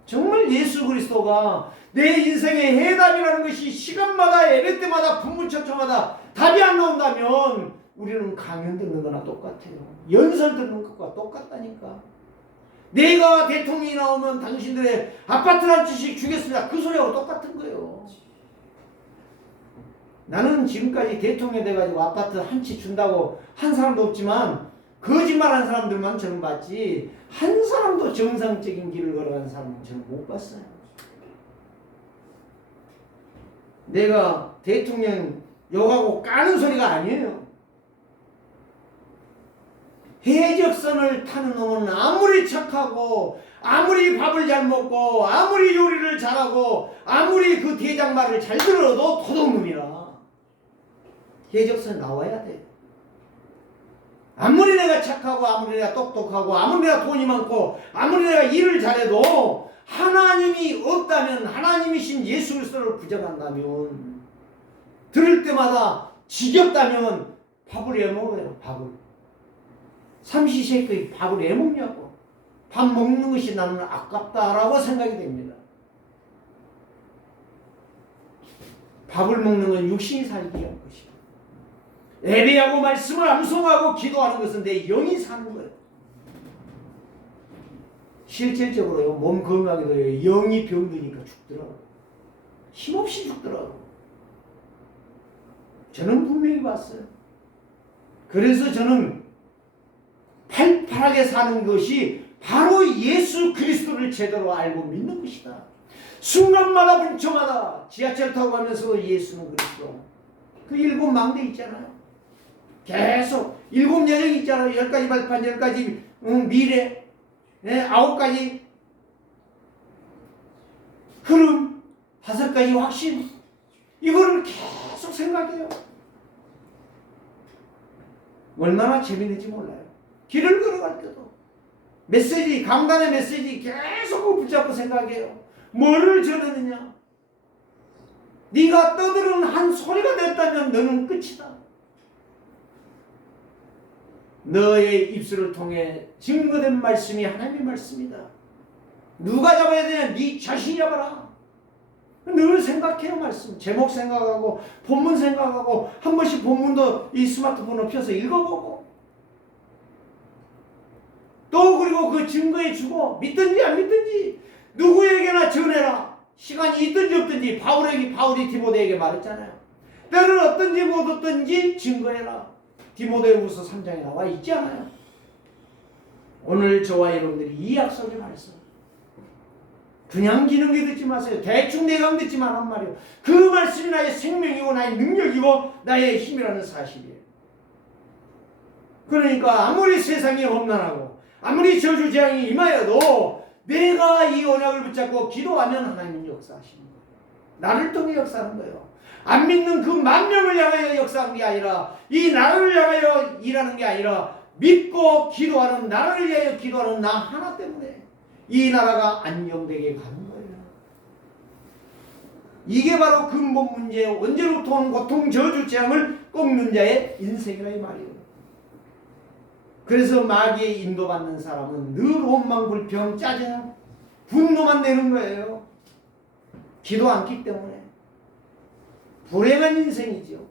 정말 예수 그리스도가 내 인생의 해답이라는 것이 시간마다 예배 때마다 분문초청마다 답이 안 나온다면 우리는 강연 듣는 거나 똑같아요. 연설 듣는 것과 똑같다니까. 내가 대통령이 나오면 당신들의 아파트 한 채씩 주겠습니다. 그 소리하고 똑같은 거예요. 나는 지금까지 대통령 돼가지고 아파트 한 채 준다고 한 사람도 없지만 거짓말하는 사람들만 저는 봤지 한 사람도 정상적인 길을 걸어가는 사람은 저는 못 봤어요. 내가 대통령 욕하고 까는 소리가 아니에요. 해적선을 타는 놈은 아무리 착하고 아무리 밥을 잘 먹고 아무리 요리를 잘하고 아무리 그 대장 말을 잘 들어도 도둑놈이라. 해적선 나와야 돼. 아무리 내가 착하고 아무리 내가 똑똑하고 아무리 내가 돈이 많고 아무리 내가 일을 잘해도 하나님이 없다면, 하나님이신 예수 그리스도를 부정한다면, 들을 때마다 지겹다면 밥을 해 먹어요. 밥을. 삼시세끼 밥을 해 먹냐고. 밥 먹는 것이 나는 아깝다라고 생각이 됩니다. 밥을 먹는 건 육신이 살기 위한 것이다. 예배하고 말씀을 암송하고 기도하는 것은 내 영이 사는 거예요. 실질적으로요, 몸 건강에도 영이 병드니까 죽더라고. 힘없이 죽더라고. 저는 분명히 봤어요. 그래서 저는 팔팔하게 사는 것이 바로 예수 그리스도를 제대로 알고 믿는 것이다. 순간마다 분초마다 지하철 타고 가면서 예수는 그리스도. 그 7망대 있잖아요. 계속 7여정 있잖아요. 10가지 발판, 10가지 미래, 9가지 흐름, 5가지 확신. 이거를 계속 생각해요. 얼마나 재밌는지 몰라요. 길을 걸어갈 때도 메시지, 강단의 메시지 계속 붙잡고 생각해요. 뭐를 전하느냐? 네가 떠드는 한 소리가 됐다면 너는 끝이다. 너의 입술을 통해 증거된 말씀이 하나님의 말씀이다. 누가 잡아야 되냐? 네 자신이 잡아라. 늘 생각해요. 말씀 제목 생각하고 본문 생각하고 한 번씩 본문도 이 스마트폰을 펴서 읽어보고 또 그리고 그 증거해 주고 믿든지 안 믿든지 누구에게나 전해라. 시간이 있든지 없든지 바울이 디모데에게 말했잖아요. 때를 얻든지 못 얻든지 증거해라. 디모데후서 3장에 나와 있지 않아요? 오늘 저와 여러분들이 이 약속의 말씀 그냥 기능기 듣지 마세요. 대충 내강 듣지 말란 말이에요. 그 말씀이 나의 생명이고 나의 능력이고 나의 힘이라는 사실이에요. 그러니까 아무리 세상이 험난하고 아무리 저주재앙이 임하여도 내가 이 언약을 붙잡고 기도하면 하나님은 역사하시는 거예요. 나를 통해 역사하는 거예요. 안 믿는 그 10,000명을 향하여 역사하는 게 아니라 이 나라를 향하여 일하는 게 아니라 믿고 기도하는, 나라를 위하여 기도하는 나 하나 때문에 이 나라가 안정되게 가는 거예요. 이게 바로 근본 문제, 언제로부터 온 고통, 저주, 재앙을 꺾는 자의 인생이라 이 말이에요. 그래서 마귀에 인도받는 사람은 늘 원망, 불평, 짜증, 분노만 내는 거예요. 기도 않기 때문에. 불행한 인생이죠.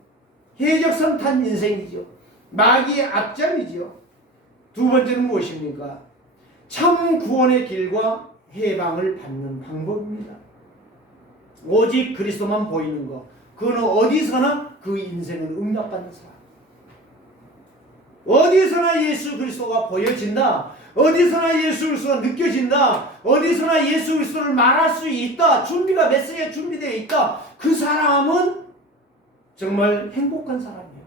해적선 탄 인생이죠. 마귀의 앞잡이죠. 두 번째는 무엇입니까? 참 구원의 길과 해방을 받는 방법입니다. 오직 그리스도만 보이는 것. 그는 어디서나 그 인생을 응답받는 사람. 어디서나 예수 그리스도가 보여진다. 어디서나 예수 그리스도가 느껴진다. 어디서나 예수 그리스도를 말할 수 있다. 준비가 메시지가 준비되어 있다. 그 사람은 정말 행복한 사람이에요.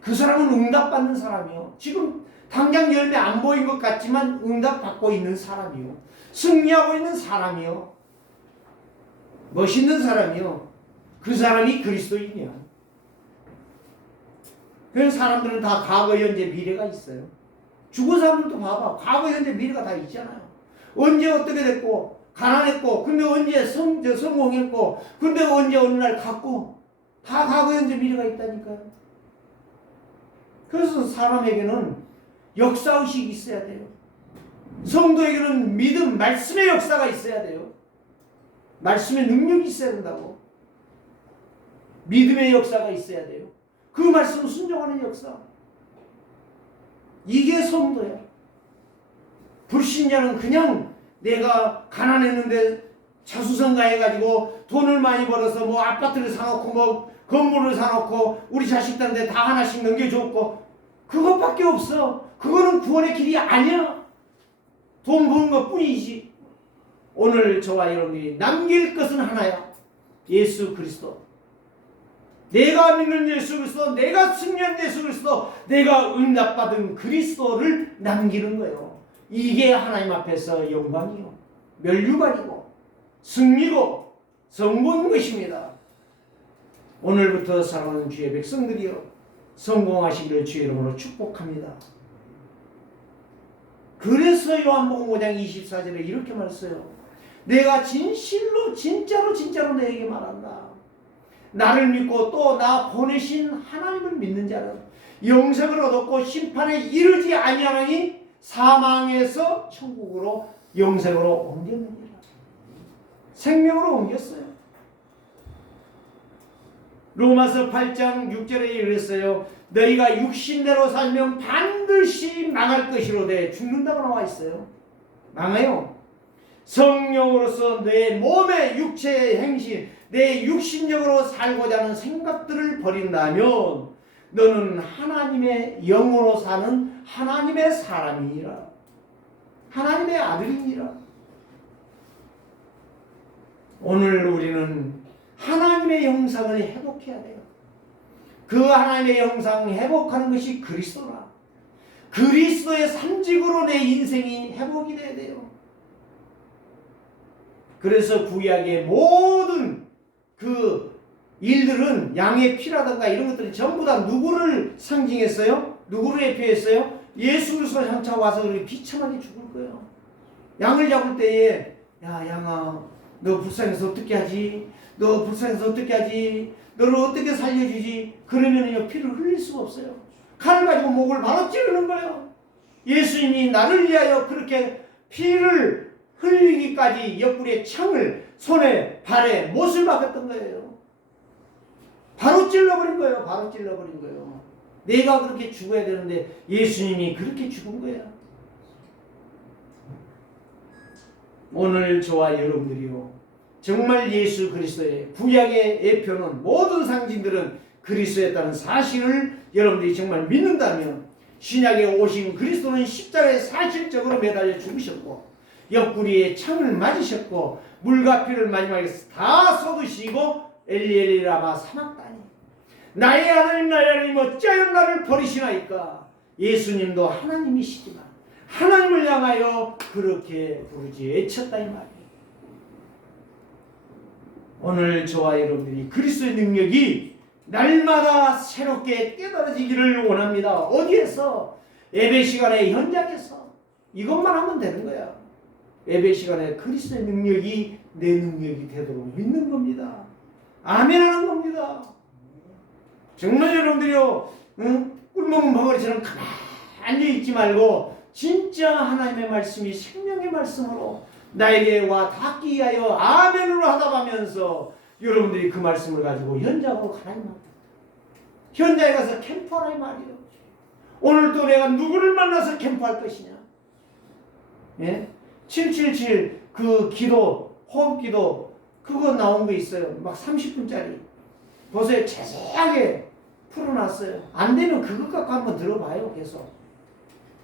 그 사람은 응답받는 사람이에요. 지금 당장 열매 안 보인 것 같지만 응답받고 있는 사람이요. 승리하고 있는 사람이요. 멋있는 사람이요. 그 사람이 그리스도인이야. 그래서 사람들은 다 과거, 현재, 미래가 있어요. 죽은 사람들도 봐봐. 과거, 현재, 미래가 다 있잖아요. 언제 어떻게 됐고 가난했고 근데 언제 성공했고 근데 언제 어느 날 갔고 다 과거, 현재, 미래가 있다니까요. 그래서 사람에게는 역사의식이 있어야 돼요. 성도에게는 믿음, 말씀의 역사가 있어야 돼요. 말씀의 능력이 있어야 된다고. 믿음의 역사가 있어야 돼요. 그 말씀 순종하는 역사. 이게 성도야. 불신자는 그냥 내가 가난했는데 자수성가 해가지고 돈을 많이 벌어서 뭐 아파트를 사놓고 뭐 건물을 사놓고 우리 자식들한테 다 하나씩 넘겨줬고 그것밖에 없어. 그거는 구원의 길이 아니야. 돈 버는 것 뿐이지. 오늘 저와 여러분이 남길 것은 하나야. 예수 그리스도. 내가 믿는 예수 그리스도, 내가 승리한 예수 그리스도, 내가 응답받은 그리스도를 남기는 거예요. 이게 하나님 앞에서 영광이요, 멸류관이고 승리고 성공인 것입니다. 오늘부터 사랑하는 주의 백성들이여, 성공하시기를 주의 이름으로 축복합니다. 그래서 요한복음 5장 24절에 이렇게 말했어요. 내가 진실로 진짜로 너에게 말한다. 나를 믿고 또 나 보내신 하나님을 믿는 자는 영생을 얻었고 심판에 이르지 아니하나니 사망에서 천국으로 영생으로 옮겼느니라. 생명으로 옮겼어요. 로마서 8장 6절에 이랬어요. 너희가 육신대로 살면 반드시 망할 것이로되 죽는다고 나와 있어요. 망해요. 성령으로서 내 몸의 육체의 행실, 내 육신력으로 살고자 하는 생각들을 버린다면 너는 하나님의 영으로 사는 하나님의 사람이니라. 하나님의 아들이니라. 오늘 우리는 하나님의 형상을 회복해야 돼요. 그 하나님의 형상 회복하는 것이 그리스도라. 그리스도의 삼직으로 내 인생이 회복이 돼야 돼요. 그래서 구약의 모든 그 일들은 양의 피라든가 이런 것들이 전부 다 누구를 상징했어요? 누구를 대표했어요? 예수 그리스도가 장차 와서 그렇게 비참하게 죽을 거예요. 양을 잡을 때에 야 양아 너 불쌍해서 어떻게 하지? 너 불쌍해서 어떻게 하지? 너를 어떻게 살려주지? 그러면요 피를 흘릴 수가 없어요. 칼을 가지고 목을 바로 찌르는 거예요. 예수님이 나를 위하여 그렇게 피를 흘리기까지 옆구리에 창을 손에 발에 못을 박았던 거예요. 바로 찔러버린 거예요. 바로 찔러버린 거예요. 내가 그렇게 죽어야 되는데 예수님이 그렇게 죽은 거예요. 오늘 저와 여러분들이요, 정말 예수 그리스도의 구약의 예표는 모든 상징들은 그리스도였다는 사실을 여러분들이 정말 믿는다면 신약에 오신 그리스도는 십자가에 사실적으로 매달려 죽으셨고 옆구리에 창을 맞으셨고 물과 피를 마지막에 다 쏟으시고 엘리 라마 사막다니 나의 하나님 나의 하나님 어찌하여 나를 버리시나이까. 예수님도 하나님이시지만 하나님을 향하여 그렇게 부르지 외쳤다 이 말이에요. 오늘 저와 여러분들이 그리스도의 능력이 날마다 새롭게 깨달아지기를 원합니다. 어디에서? 예배 시간에 현장에서 이것만 하면 되는 거야. 예배 시간에 그리스도의 능력이 내 능력이 되도록 믿는 겁니다. 아멘 하는 겁니다. 정말 여러분들이요, 꿀먹은 벙어리처럼 가만히 앉아있지 말고 진짜 하나님의 말씀이 생명의 말씀으로 나에게 와 닿기 위하여 아멘으로 하다가면서 여러분들이 그 말씀을 가지고 현장으로 가라 이 말이에요. 현장에 가서 캠프하라 이 말이에요. 오늘 또 내가 누구를 만나서 캠프할 것이냐. 예? 777 그 기도, 호흡기도 그거 나온 거 있어요. 막 30분짜리. 보세요. 자세하게 풀어놨어요. 안 되면 그것 갖고 한번 들어봐요. 계속.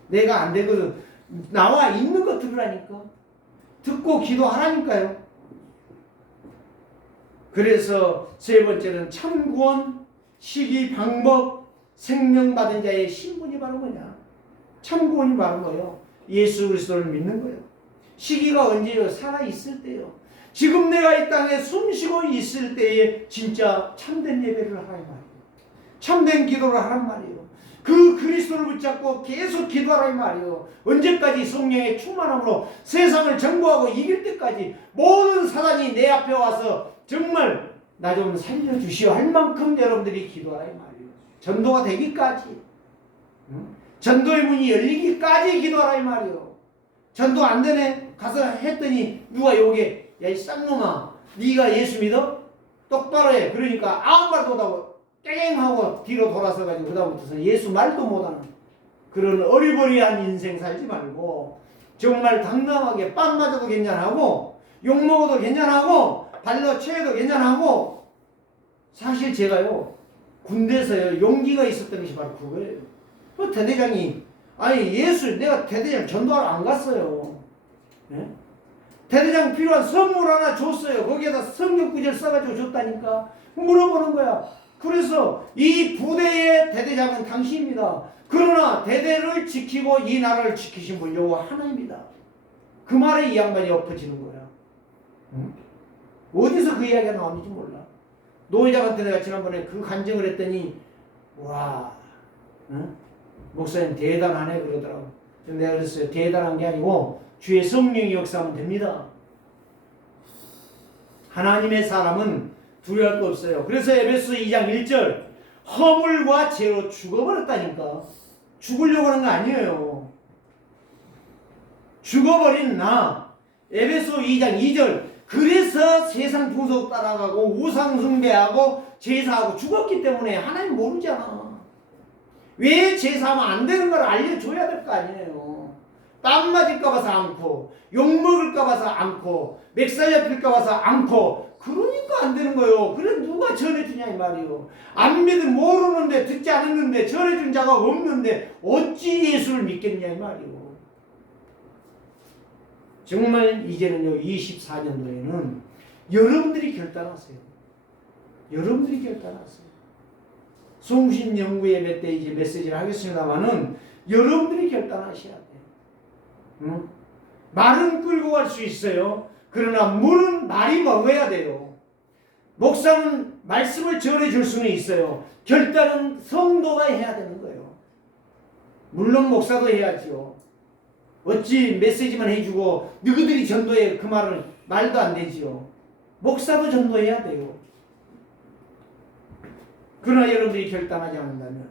내가 안 되거든. 나와 있는 거 들으라니까. 듣고 기도하라니까요. 그래서 세 번째는 참구원, 시기, 방법, 생명받은 자의 신분이 바로 뭐냐. 참구원이 바로 뭐예요? 예수 그리스도를 믿는 거예요. 시기가 언제요? 살아있을 때요. 지금 내가 이 땅에 숨쉬고 있을 때에 진짜 참된 예배를 하란 말이에요. 참된 기도를 하란 말이에요. 그 그리스도를 붙잡고 계속 기도하라 이 말이에요. 언제까지 성령의 충만함으로 세상을 정복하고 이길 때까지 모든 사단이 내 앞에 와서 정말 나 좀 살려주시오 할 만큼 여러분들이 기도하라 이 말이에요. 전도가 되기까지, 전도의 문이 열리기까지 기도하라 이 말이에요. 전도 안 되네 가서 했더니 누가 요게 야 이 쌍놈아 네가 예수 믿어? 똑바로 해. 그러니까 아무 말도 못하고 땡하고 뒤로 돌아서 가지고 그다음부터는 예수 말도 못하는 그런 어리버리한 인생 살지 말고 정말 당당하게 빵 맞아도 괜찮하고 욕 먹어도 괜찮하고 발로 채도 괜찮하고. 사실 제가요 군대에서요 용기가 있었던 것이 바로 그거예요. 그 대대장이 아니 내가 대대장 전도하러 안 갔어요. 예? 대대장 필요한 선물 하나 줬어요. 거기에다 성경 구절 써가지고 줬다니까. 물어보는 거야. 그래서 이 부대의 대대장은 당신입니다. 그러나 대대를 지키고 이 나라를 지키신 분 여호와 하나님이다. 그 말에 이 양반이 엎어지는 거야. 응? 어디서 그 이야기가 나왔는지 몰라. 노회장한테 내가 지난번에 그 간증을 했더니 와, 응? 목사님 대단하네 그러더라고. 내가 그랬어요. 대단한 게 아니고 주의 성령이 역사하면 됩니다. 하나님의 사람은 두려울 거 없어요. 그래서 에베소 2장 1절 허물과 죄로 죽어버렸다니까. 죽으려고 하는 거 아니에요. 죽어버린 나. 에베소 2장 2절 그래서 세상 풍속 따라가고 우상 숭배하고 제사하고 죽었기 때문에 하나님 모르잖아. 왜 제사하면 안 되는 걸 알려줘야 될 거 아니에요. 땀 맞을까 봐서 않고 욕먹을까 봐서 않고 맥살 잡힐까 봐서 않고 그러니까 안 되는 거예요. 그래 누가 전해주냐 이 말이요. 안 믿은 모르는데 듣지 않았는데 전해준 자가 없는데 어찌 예수를 믿겠냐 이 말이요. 정말 이제는요 24년도에는 여러분들이 결단하세요. 여러분들이 결단하세요. 송신연구예배 때 이제 메시지를 하겠습니다만은 여러분들이 결단하셔야 돼요. 응? 말은 끌고 갈 수 있어요. 그러나 물은 말이 먹어야 돼요. 목사는 말씀을 전해줄 수는 있어요. 결단은 성도가 해야 되는 거예요. 물론 목사도 해야지요. 어찌 메시지만 해주고 너희들이 전도해 그 말은 말도 안 되지요. 목사도 전도해야 돼요. 그러나 여러분들이 결단하지 않는다면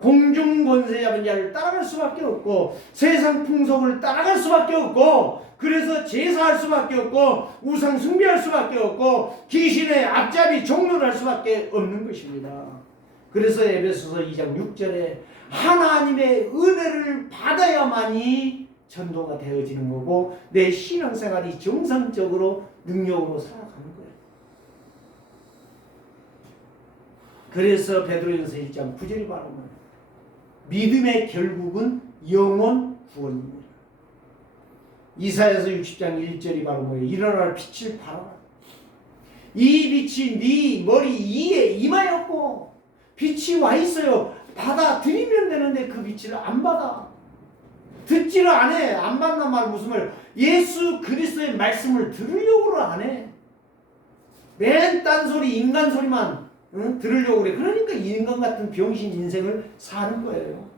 공중 권세 잡은 자를 따라갈 수밖에 없고 세상 풍속을 따라갈 수밖에 없고 그래서 제사할 수밖에 없고 우상 숭배할 수밖에 없고 귀신의 앞잡이 종로를 할 수밖에 없는 것입니다. 그래서 에베소서 2장 6절에 하나님의 은혜를 받아야만이 전도가 되어지는 거고 내 신앙생활이 정상적으로 능력으로 살아가는 거예요. 그래서 베드로전서 1장 9절이 바로 믿음의 결국은 영원 구원입니다. 이사야서 60장 1절이 바로 뭐예요? 일어날 빛을 발하라. 이 빛이 네 머리 위에 임하였고 빛이 와 있어요. 받아들이면 되는데 그 빛을 안 받아. 듣지를 안 해. 안 받는 말 무슨 말? 예수 그리스도의 말씀을 들으려고 안 해. 맨 딴소리 인간 소리만 들으려고 그래. 그러니까 인간 같은 병신 인생을 사는 거예요.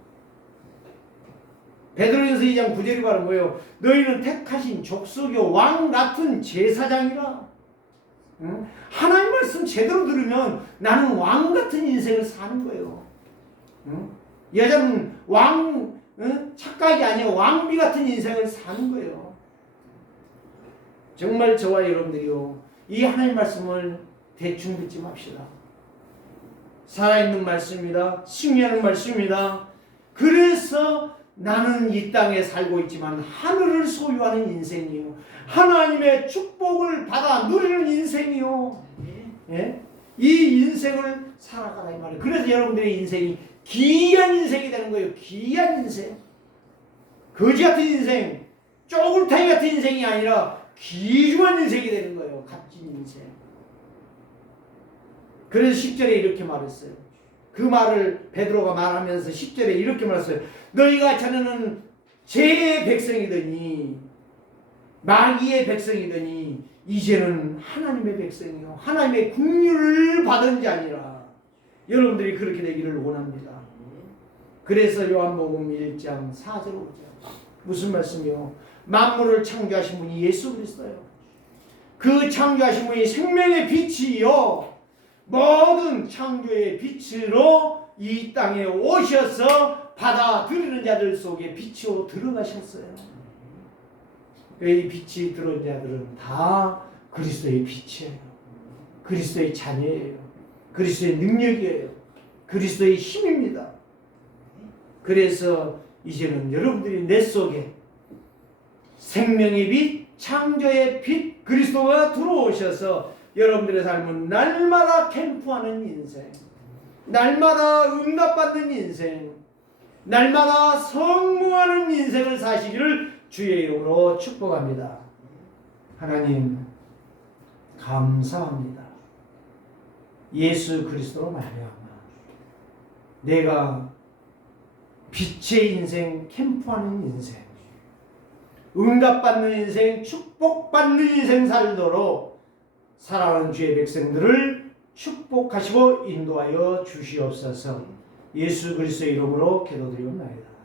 베드로전서 2장 9절이 바로 뭐예요? 너희는 택하신 족속요 왕 같은 제사장이라. 하나님 말씀 제대로 들으면 나는 왕 같은 인생을 사는 거예요. 여자는 왕 착각이 아니라 왕비 같은 인생을 사는 거예요. 정말 저와 여러분들이요 이 하나님 말씀을 대충 듣지 맙시다. 살아있는 말씀입니다. 승리하는 말씀입니다. 그래서 나는 이 땅에 살고 있지만 하늘을 소유하는 인생이요. 하나님의 축복을 받아 누리는 인생이요. 예? 이 인생을 살아가라 이 말이에요. 그래서 여러분들의 인생이 귀한 인생이 되는 거예요. 귀한 인생. 거지 같은 인생, 쪼글타기 같은 인생이 아니라 귀중한 인생이 되는 거예요. 값진 인생. 그래서 10절에 이렇게 말했어요. 그 말을 베드로가 말하면서 10절에 이렇게 말했어요. 너희가 자네는 죄의 백성이더니 마귀의 백성이더니 이제는 하나님의 백성이요 하나님의 긍휼을 받은 자니라. 여러분들이 그렇게 되기를 원합니다. 그래서 요한복음 1장 4절 5절 무슨 말씀이요? 만물을 창조하신 분이 예수 그리스도예요. 그 창조하신 분이 생명의 빛이요 모든 창조의 빛으로 이 땅에 오셔서 받아들이는 자들 속에 빛으로 들어가셨어요. 이 빛이 들어온 자들은 다 그리스도의 빛이에요. 그리스도의 자녀예요. 그리스도의 능력이에요. 그리스도의 힘입니다. 그래서 이제는 여러분들이 내 속에 생명의 빛, 창조의 빛 그리스도가 들어오셔서 여러분들의 삶은 날마다 캠프하는 인생, 날마다 응답받는 인생, 날마다 성공하는 인생을 사시기를 주의 이름으로 축복합니다. 하나님 감사합니다. 예수 그리스도로 말미암아 내가 빛의 인생, 캠프하는 인생, 응답받는 인생, 축복받는 인생 살도록 사랑하는 주의 백성들을 축복하시고 인도하여 주시옵소서. 예수 그리스도의 이름으로 기도드리옵나이다.